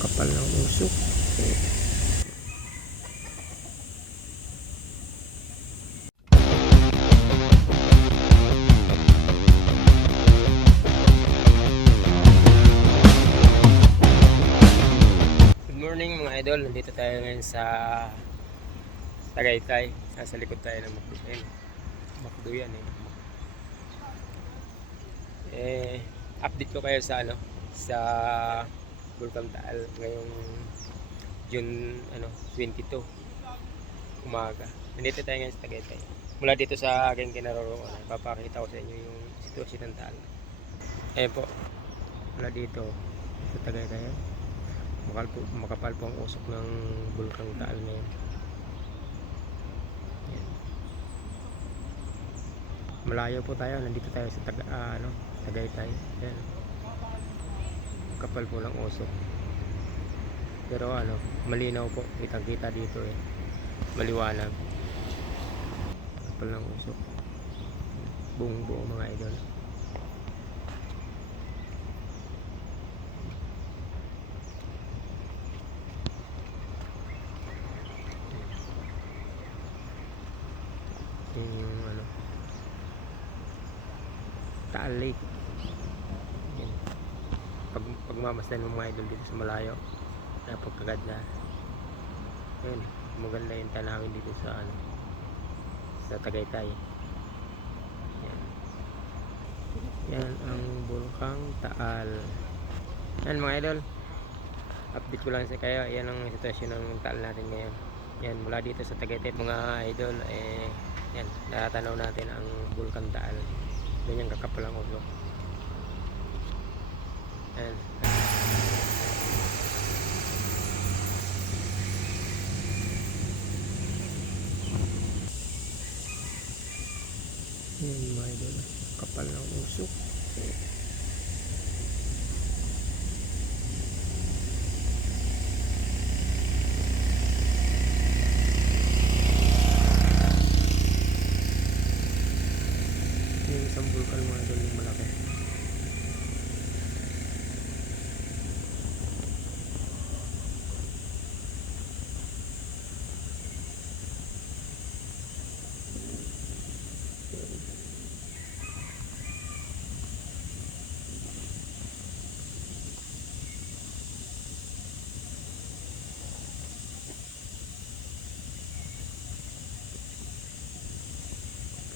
Kapal ng usok. Good morning mga idol. Nandito tayo ngayon sa Tagaytay. Nasa likod tayo ng Macdo. Ayun. Macdo yan eh. Eh, update ko kayo sa ano, sa Bulkang Taal ngayong June ano, 22 umaga. Nandito tayo ngayon sa Tagaytay. Mula dito sa aking kinaroroonan, papakita ko sa inyo yung sitwasyon ng Taal. Ayun po. Mula dito sa Tagaytay. Makal po, makapal po ang usok ng Bulkang Taal ngayon. Ayan. Malayo po tayo, nandito tayo sa Taga, ah, ano, Tagaytay. Ayan. Kapal po ng usok. Pero ano, malinaw po, kitang kita dito eh. Maliwanag. Kapal ng usok. Buong buo mga idol. Yun yung ano Taal Lake. Pag, pagmamasdan ng mga idol dito sa malayo. Napagkaganda yun maganda yung tanawin dito sa ano sa Tagaytay. Yan yan ang bulkang Taal. Yan mga idol. Update ko lang sa kayo. Yan ang sitwasyon ng Taal natin ngayon. Yan mula dito sa Tagaytay mga idol eh yan natanaw natin ang bulkang Taal. Ganyan kakapal ang ulo yan yan mga idol. Kapal ng usok yung isang bulkan mga idol yung malaki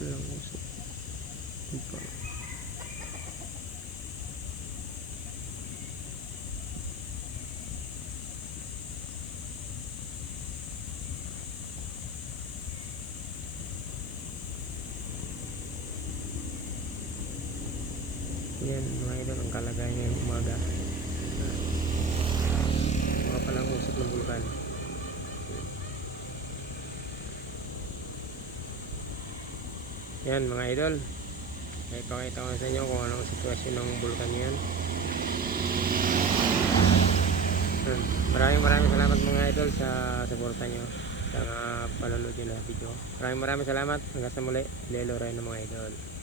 kapal ng usok Ito. Yan mga idol ang kalagayan ngayong umaga. Mga palang usok ng bulkan. Yan mga idol. Ay pakita ko sa inyo kung anong sitwasyon ng bulkan yan. Yan. Maraming maraming salamat mga idol sa suporta nyo sa mga panonood nyo na video. Maraming maraming salamat. Hanggang sa muli. Lelo ng mga idol.